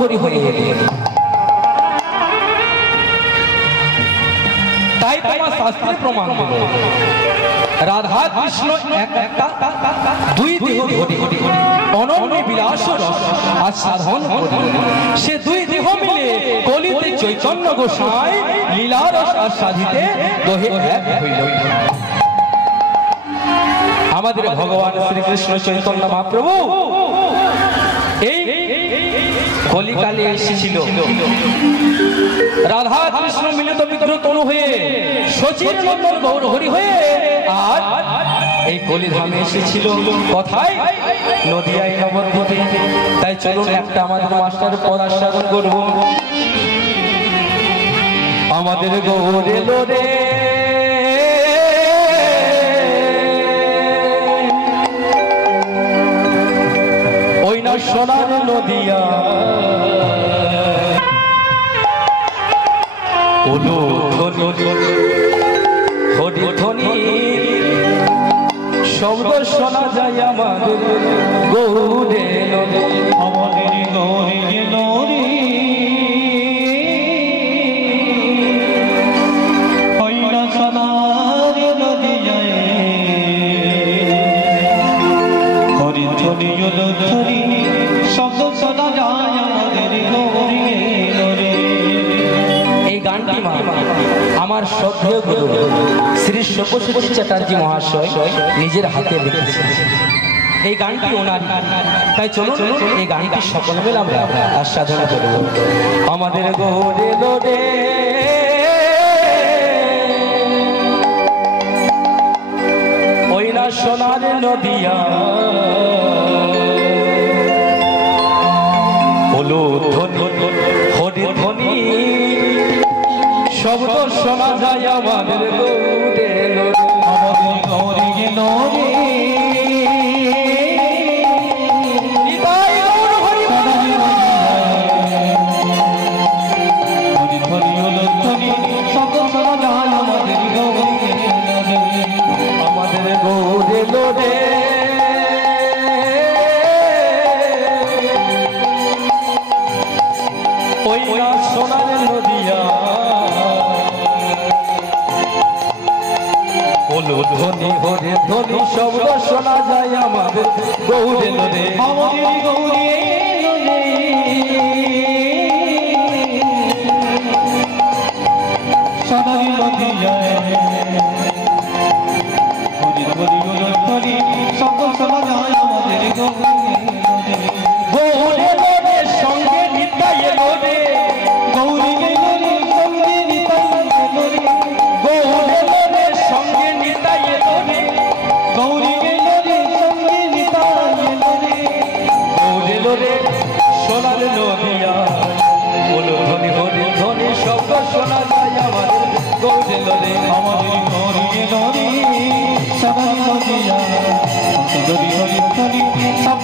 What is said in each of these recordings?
হরি হরি তাই তোমার শাস্ত্রে প্রমাণ রাধা কৃষ্ণ একটা দুই দেহ অনন্য বিলাস আর সাধন সে দুই দেহ মিলে কলিতে চৈতন্য গোসাই লীলার সাধিতে দোহে এক হইল। আমাদের ভগবান শ্রীকৃষ্ণ চৈতন্য মহাপ্রভু এই কলিকালে এসেছিল রাধা কৃষ্ণ মিলিত বিগ্রহ তনু হয়ে সচির নন্দন গৌর হরি হয়ে আর এই কলিধামে এসেছিল কথায় নদিয়ায় নবদ্বীপে। তাই চলুন একটা আমাদের মাস্টার পদাস্বাদন করব। আমাদের গৌর এলো রে ওই না সোনার নদিয়া ওলো হরি ধ্বনি শব্দ শোনা যায় আমাদের গৌরে আমাদের গৌরে নদী ওই না সোনার নদিয়ায় হরি ধ্বনি ওলো ধ্বনি শব্দ শোনা যায় আমাদের গৌরে। এই গানটি আমার শ্রদ্ধেয় গুরু শ্রী সব্যসাচী চ্যাটার্জি মহাশয় নিজের হাতে লিখেছেন। এই গানটি ওনার, তাই চলুন এই গানটি সকল মিলে আমরা আস্বাদন করব। আমাদের গৌরে লোরে ওই না সোনার নদিয়া হলো হরি ধ্বনি শব্দ শোনা যায় আমাদের গৌরে আমাদের গৌরে গৌরে আমাদের গৌরে লোরে ওই না সোনার নদিয়া বলো ধ্বনি হরে ধ্বনি শব্দ শোনা যায় আমাদের গৌরে লোরে আমাদের গৌরে লোরে সোনার নদিয়ায় হরি হরি হরি শব্দ শোনা যায় আমাদের গৌরে লোরে সঙ্গে নিতাই লোরে গৌরী লোরে সঙ্গে নিতাই লোরে গৌরে লোরে সঙ্গে নিতাই লোরে গৌরী লোরে সঙ্গে নিতাই লোরে গৌরে লোরে সোনার নদিয়া বলো ধ্বনি হরি ধ্বনি শব্দ শোনা যায় আমাদের গৌরে লোরে আমাদের গৌরী লোরে সোনার নদিয়া হরি হরি হরি শব্দ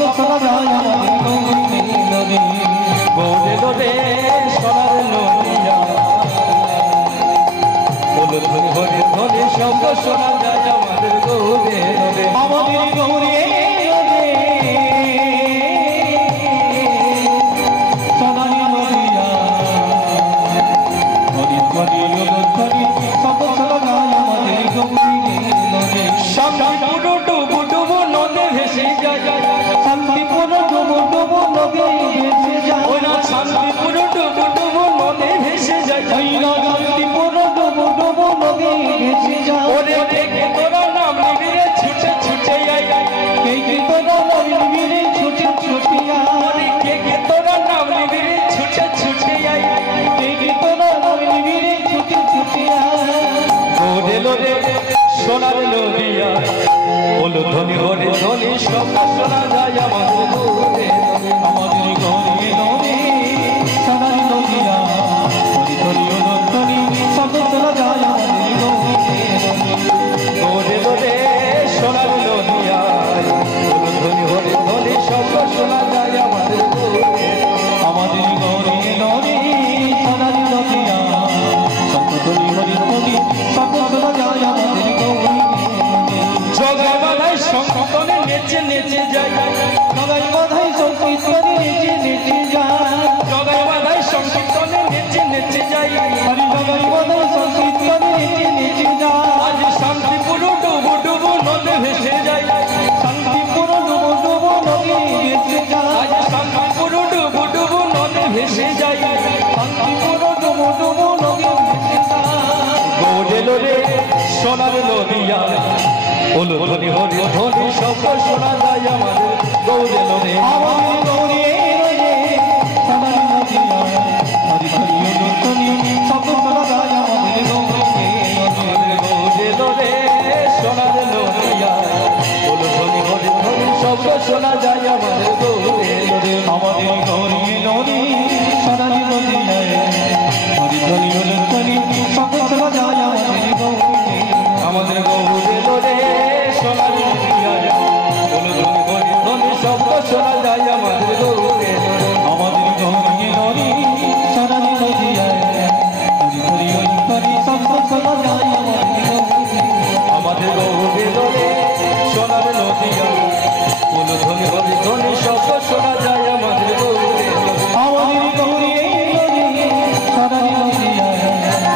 শোনা যায় আমাদের গৌরী লোরে গৌরে লোরে সোনার নদিয়া বলো ধ্বনি হরি ধ্বনি শব্দ শোনা যায় আমাদের গৌরে লোরে আমাদের গৌরে লোরে সোনার নদিয়া হরি হরি ধ্বনি শব্দ শোনা যায় আমাদের গৌরে লোরে শান্তিপুর ডুবু ডুবু নদে ভেসে যায় শান্তিপুর ডুবু ডুবু নদে ভেসে যায় ওই না শান্তিপুর ডুবু ডুবু নদে ভেসে যায় ওই না শান্তিপুর ডুবু ডুবু নদে ভেসে যায় ওরে দেখে তোরা নাম নিবিরে ছুটে ছুটে আয় কে কে তোরা নাম নিবিরে ছুটে ছুটে আয় ওরে কে কে তোরা নাম নিবিরে ছুটে ছুটে আয় কে কে তোরা নাম নিবিরে ছুটে ছুটে আয় গৌরে লোরে সোনার নদিয়া বলো ধ্বনি হরে ধ্বনি শব্দ শোনা যায় আমাদের গৌরে আমাদের গৌরে লোরে সোনার নদিয়া হরি হরি ধ্বনি শব্দ শোনা যায় আমাদের গৌরে লোরে সোনার নদিয়া বলো ধ্বনি হরে ধ্বনি শব্দ শোনা যায় আমাদের গৌরে আমাদের গৌরে লোরে সোনার নদিয়া শব্দ ধ্বনি হরি ধ্বনি শব্দ শোনা যায় আমাদের গৌরে জগবালায় সংকটনে নেচে নেচে যায় সোনার নদিয়া উলুধ্বনি হরি ধ্বনি শব্দ শোনা যায় আমাদের গৌরে নদী আমাদের গৌরে সোনার নদিয়া হরি হরি উলুধ্বনি শব্দ শোনা যায় আমাদের গৌরে নদী সোনার নদিয়া উলুধ্বনি হরি ধ্বনি শব্দ শোনা যায় আমাদের গৌরে নদী আমাদের গৌরে নদী সোনার নদিয়া হরি হরি উলুধ্বনি শব্দ শোনা যায় আমাদের গৌরে নদী সোনার নদিয়া উলুধ্বনি হরি ধ্বনি শব্দ শোনা যায় আমাদের গৌরে নদী আমাদের গৌরে নদী সোনার নদিয়া হরি হরি উলুধ্বনি শব্দ শোনা যায় আমাদের গৌরে নদী সোনার নদিয়া উলুধ্বনি হরি ধ্বনি শব্দ শোনা যায় আমাদের গৌরে নদী আমাদের গৌরে নদী সোনার নদিয়া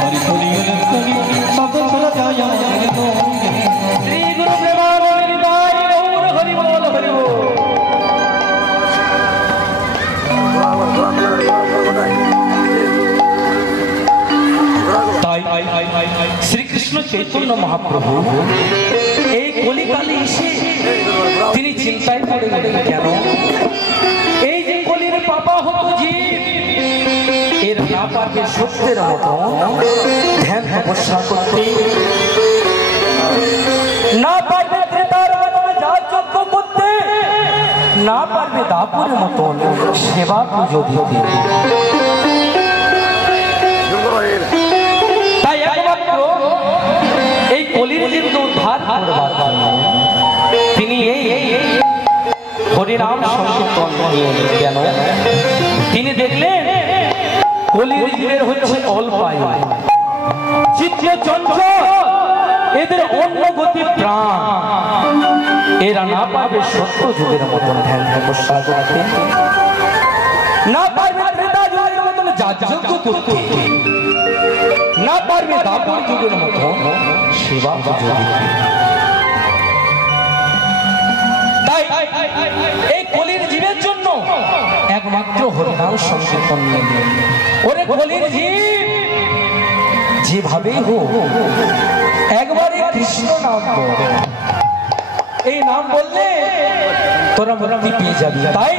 হরি হরি উলুধ্বনি শব্দ শোনা যায় আমাদের গৌরে শ্রী গুরু প্রেমানন্দ গৌর হরি বল হরি বল। তাই শ্রীকৃষ্ণ চৈতন্য মহাপ্রভু এই কলিকালে এসে তিনি চিন্তায় পড়ে গেলেন, কেন এই যে কলির পাপা হতো জীব এর না পারবে সত্যের মতো ধ্যান তপস্যা করতে, না পারবে ত্রেতার মতন যাগযজ্ঞ করতে, না পারবে দাপরের মতন সেবা পুজো দিতে। তাই একমাত্র এই কলির জীবকে উদ্ধার করবার জন্য তিনি এই হরিনাম সংকীর্তন নিয়ে কেন তিনি দেখলেন কলির জীবের হচ্ছে অল্প আয়ু, চিত্ত চঞ্চল, এদের অন্য গতি প্রাণ, এরা না পারবে সত্য যুগের মতন ধ্যান তপস্যা করতে, না পারবে ত্রেতা যুগের মতন যাগযজ্ঞ করতে, না পারবে দাপর যুগের মতন সেবা পুজো দিতে। তাই এই কলির জীবের জন্য একমাত্র হরিনাম সংকীর্তন নিয়ে ওরে কলির জীব যেভাবেই হোক একবারে কৃষ্ণ নাম বল, এই নাম বললে তোরা মুক্তি পেয়ে যাবি। তাই